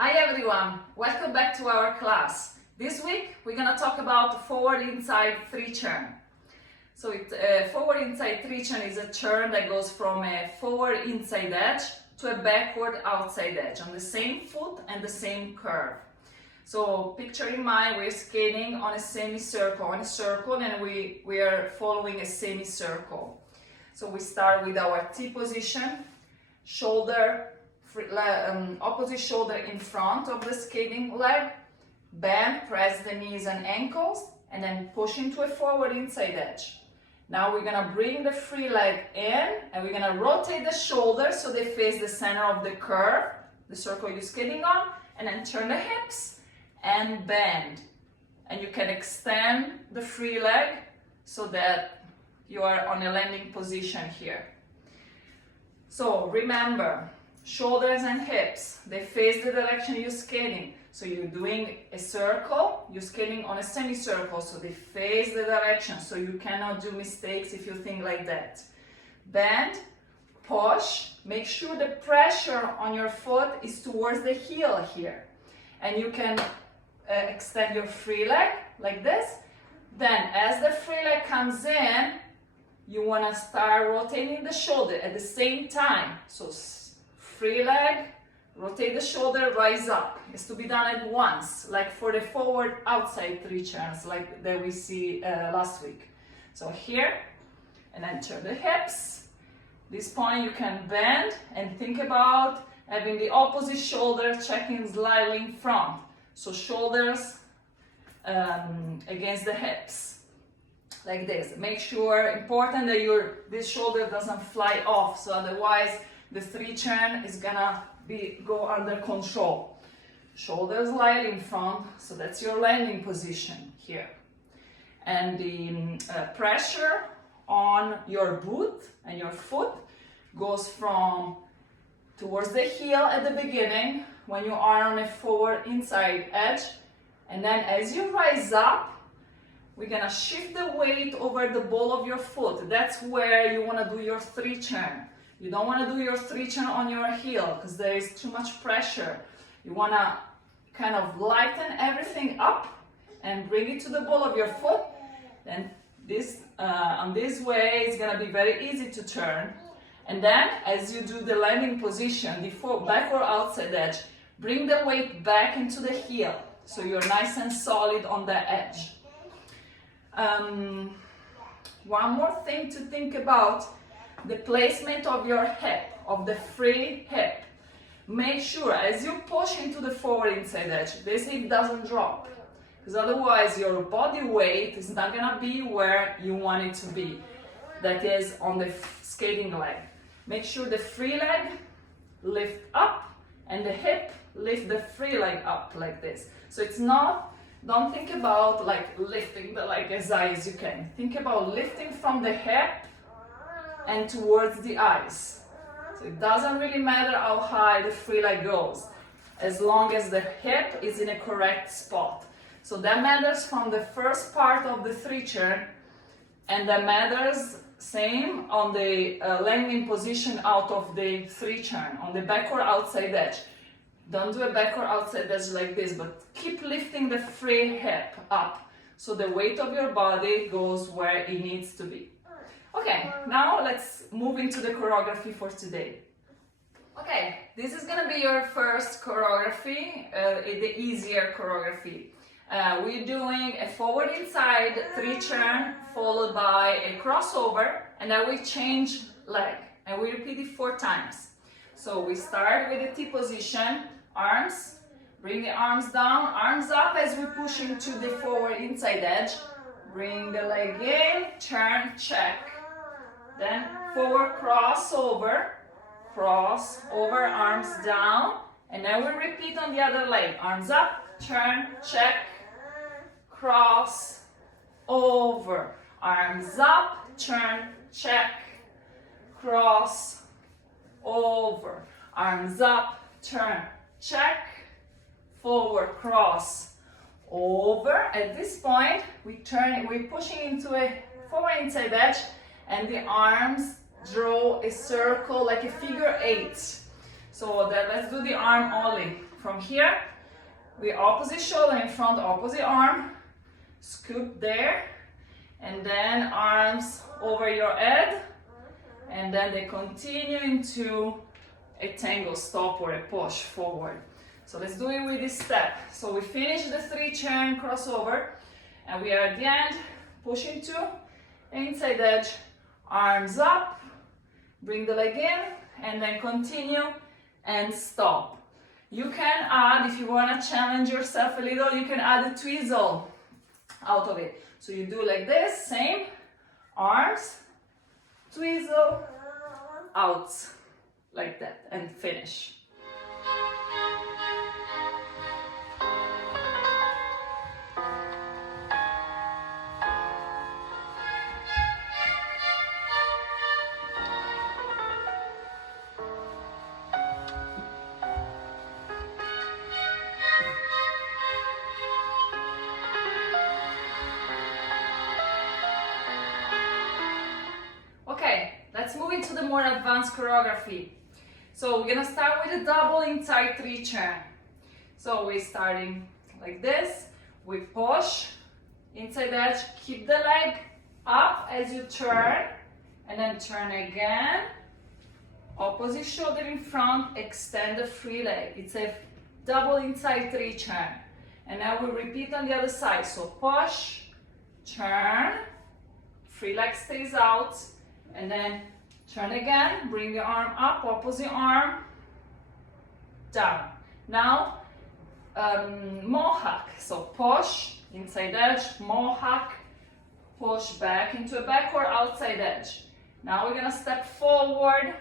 Hi everyone, welcome back to our class. This week we're going to talk about forward inside 3 turn. So forward inside 3 turn is a turn that goes from a forward inside edge to a backward outside edge on the same foot and the same curve. So picture in mind we're skating on a semicircle, and we are following a semicircle. So we start with our T position, shoulder, opposite shoulder in front of the skating leg, bend, press the knees and ankles, and then push into a forward inside edge. Now we're gonna bring the free leg in and we're gonna rotate the shoulders so they face the center of the curve, the circle you're skating on, and then turn the hips and bend. And you can extend the free leg so that you are on a landing position here. So remember, shoulders and hips, they face the direction you're skating. So you're doing a circle, you're skating on a semicircle, so they face the direction, so you cannot do mistakes if you think like that. Bend, push, make sure the pressure on your foot is towards the heel here. And you can extend your free leg like this. Then as the free leg comes in, you want to start rotating the shoulder at the same time. So free leg, rotate the shoulder, rise up. It's to be done at once, like for the forward outside 3 turns, like that we see last week. So here, and then turn the hips. This point you can bend and think about having the opposite shoulder checking slightly in front. So shoulders against the hips, like this. Make sure, important that this shoulder doesn't fly off, so otherwise the 3 turn is gonna go under control. Shoulders slightly in front, so that's your landing position here. And the pressure on your boot and your foot goes from towards the heel at the beginning when you are on a forward inside edge, and then as you rise up, we're gonna shift the weight over the ball of your foot. That's where you wanna do your 3 turn. You don't want to do your 3 turn on your heel because there is too much pressure. You want to kind of lighten everything up and bring it to the ball of your foot. Then on this way, it's going to be very easy to turn. And then as you do the landing position, the backward outside edge, bring the weight back into the heel so you're nice and solid on the edge. One more thing to think about: the placement of your hip, of the free hip. Make sure as you push into the forward inside edge, this hip doesn't drop, because otherwise your body weight is not gonna be where you want it to be. That is on the skating leg. Make sure the free leg lift up and the hip lift the free leg up like this. So it's not, don't think about like lifting the leg as high as you can. Think about lifting from the hip and towards the eyes. So it doesn't really matter how high the free leg goes, as long as the hip is in a correct spot. So that matters from the first part of the 3 turn, and that matters same on the landing position out of the 3 turn, on the backward outside edge. Don't do a backward outside edge like this, but keep lifting the free hip up so the weight of your body goes where it needs to be. Okay, now let's move into the choreography for today. Okay, this is gonna be your first choreography, the easier choreography. We're doing a forward inside 3 turn followed by a crossover, and then we change leg, and we repeat it 4 times. So we start with the T position, arms, bring the arms down, arms up as we push into the forward inside edge. Bring the leg in, turn, check. Then forward crossover, arms down, and then we repeat on the other leg. Arms up, turn, check, cross, over. Arms up, turn, check, cross, over. Arms up, turn, check, forward, cross, over. At this point, we're pushing into a forward inside edge, and the arms draw a circle like a figure 8. So let's do the arm only. from here, we opposite shoulder in front, opposite arm, scoop there, and then arms over your head, and then they continue into a tango stop or a push forward. So let's do it with this step. So we finish the 3 turn crossover, and we are at the end, pushing to inside edge, arms up, bring the leg in, and then continue and stop. You can add, if you want to challenge yourself a little, you can add a twizzle out of it. So you do like this, same, arms, twizzle, out, like that, and finish. Let's move into the more advanced choreography. So we're gonna start with a double inside 3 turn. So we're starting like this. We push, inside edge, keep the leg up as you turn, and then turn again. Opposite shoulder in front, extend the free leg. It's a double inside 3 turn. And now we repeat on the other side. So push, turn, free leg stays out, and then turn again, bring the arm up, opposite arm, down. Now, mohawk. So push, inside edge, mohawk, push back into a back or outside edge. Now we're gonna step forward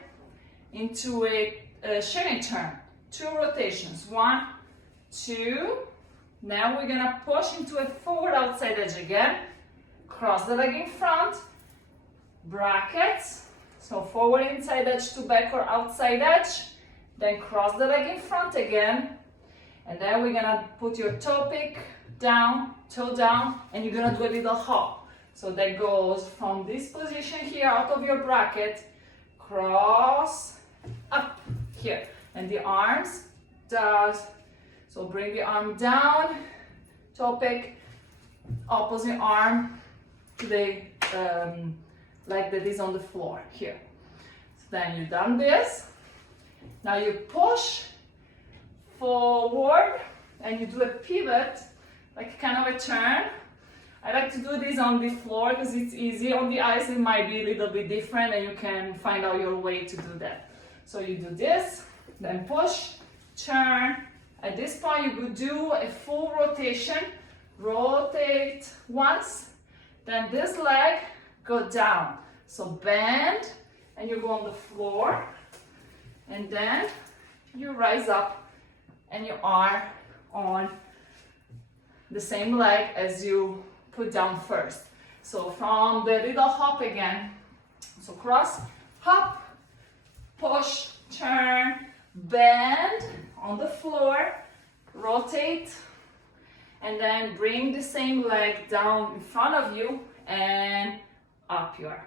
into a shinny turn. 2 rotations, 1, 2. Now we're gonna push into a forward outside edge again. Cross the leg in front, brackets. So forward inside edge to back or outside edge, then cross the leg in front again, and then we're gonna put your toe pick down, toe down, and you're gonna do a little hop. So that goes from this position here out of your bracket, cross, up here, and the arms does. So bring the arm down, toe pick, opposite arm to the like that is on the floor here. So then you've done this. Now you push forward and you do a pivot, like kind of a turn. I like to do this on the floor because it's easy. On the ice it might be a little bit different and you can find out your way to do that. So you do this, then push, turn. At this point you could do a full rotation. Rotate once, then this leg go down. So bend and you go on the floor, and then you rise up and you are on the same leg as you put down first. So from the little hop again, so cross, hop, push, turn, bend on the floor, rotate, and then bring the same leg down in front of you and up you are.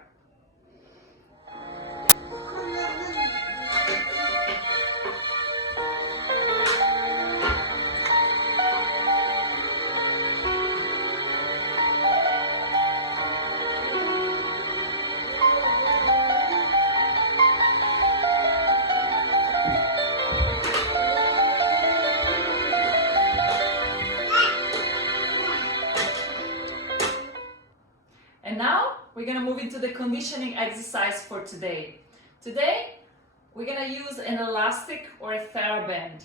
And now we're gonna move into the conditioning exercise for today. Today, we're gonna use an elastic or a TheraBand.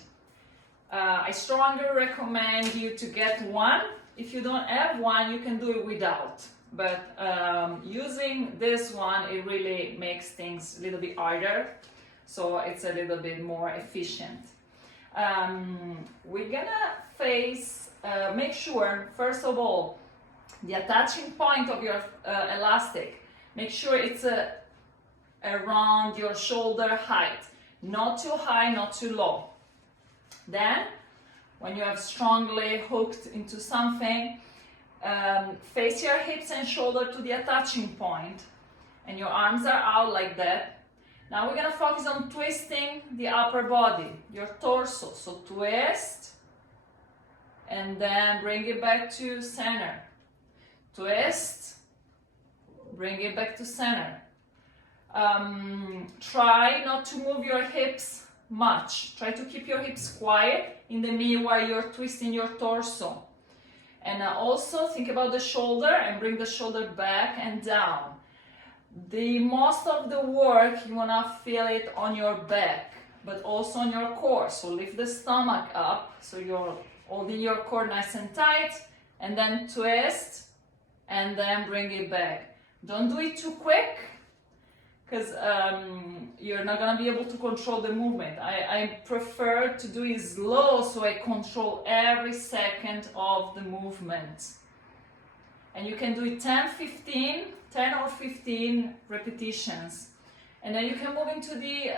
I strongly recommend you to get one. If you don't have one, you can do it without. But using this one, it really makes things a little bit harder. So it's a little bit more efficient. We're gonna make sure, first of all, the attaching point of your elastic, make sure it's around your shoulder height, not too high, not too low. Then, when you have strongly hooked into something, face your hips and shoulder to the attaching point, and your arms are out like that. Now we're gonna focus on twisting the upper body, your torso. So twist, and then bring it back to center. Twist, bring it back to center. Try not to move your hips much. Try to keep your hips quiet in the knee while you're twisting your torso. And also think about the shoulder and bring the shoulder back and down. The most of the work, you wanna feel it on your back, but also on your core. So lift the stomach up, so you're holding your core nice and tight, and then twist, and then bring it back. Don't do it too quick, because you're not gonna be able to control the movement. I prefer to do it slow, so I control every second of the movement. And you can do it 10 or 15 repetitions. And then you can move into the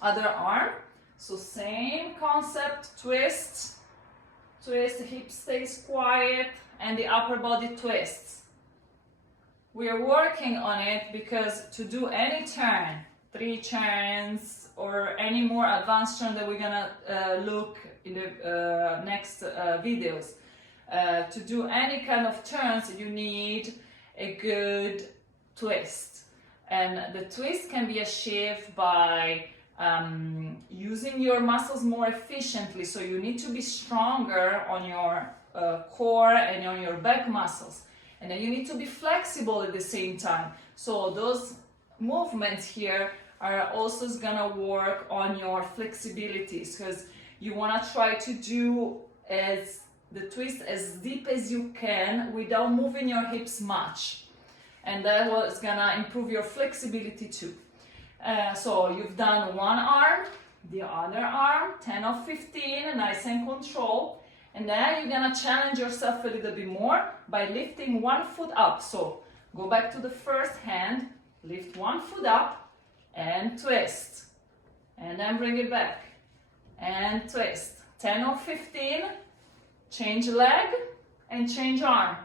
other arm. So same concept, twist, twist, the hip stays quiet, and the upper body twists. We are working on it because to do any turn, 3 turns, or any more advanced turn that we're gonna look in the next videos, to do any kind of turns, you need a good twist. And the twist can be achieved by using your muscles more efficiently. So you need to be stronger on your core and on your back muscles. And then you need to be flexible at the same time. So those movements here are also gonna work on your flexibilities, because you wanna try to do the twist as deep as you can without moving your hips much. And that was gonna improve your flexibility too. So you've done one arm, the other arm, 10 or 15, nice and controlled. And then you're gonna challenge yourself a little bit more by lifting one foot up. So go back to the first hand, lift one foot up and twist. And then bring it back and twist. 10 or 15, change leg and change arm.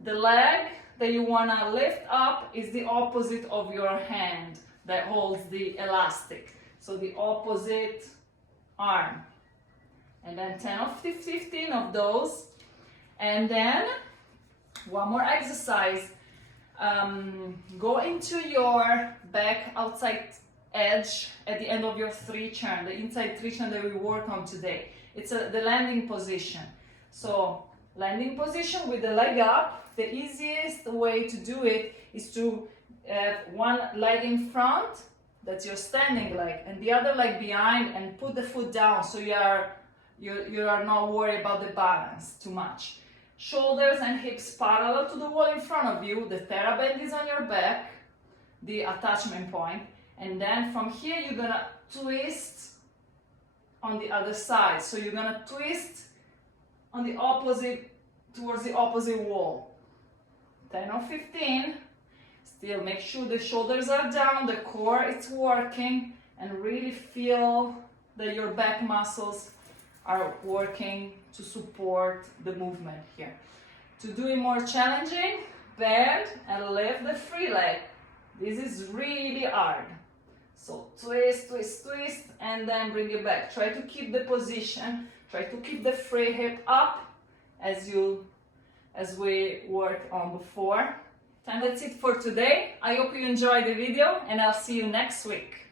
The leg that you wanna lift up is the opposite of your hand that holds the elastic. So the opposite arm. And then 10 or 15 of those. And then one more exercise. Go into your back outside edge at the end of your 3 turn, the inside 3 turn that we work on today. It's the landing position. So landing position with the leg up. The easiest way to do it is to have one leg in front, that's your standing leg, and the other leg behind, and put the foot down so you are not worried about the balance too much. Shoulders and hips parallel to the wall in front of you. The TheraBand is on your back, the attachment point. And then from here you're gonna twist on the other side. So you're gonna twist on the opposite, towards the opposite wall. 10 or 15. Still make sure the shoulders are down, the core is working, and really feel that your back muscles are working to support the movement here. To do it more challenging, bend and lift the free leg. This is really hard. So twist, twist, twist, and then bring it back. Try to keep the position. Try to keep the free hip up as we worked on before. And that's it for today. I hope you enjoyed the video, and I'll see you next week.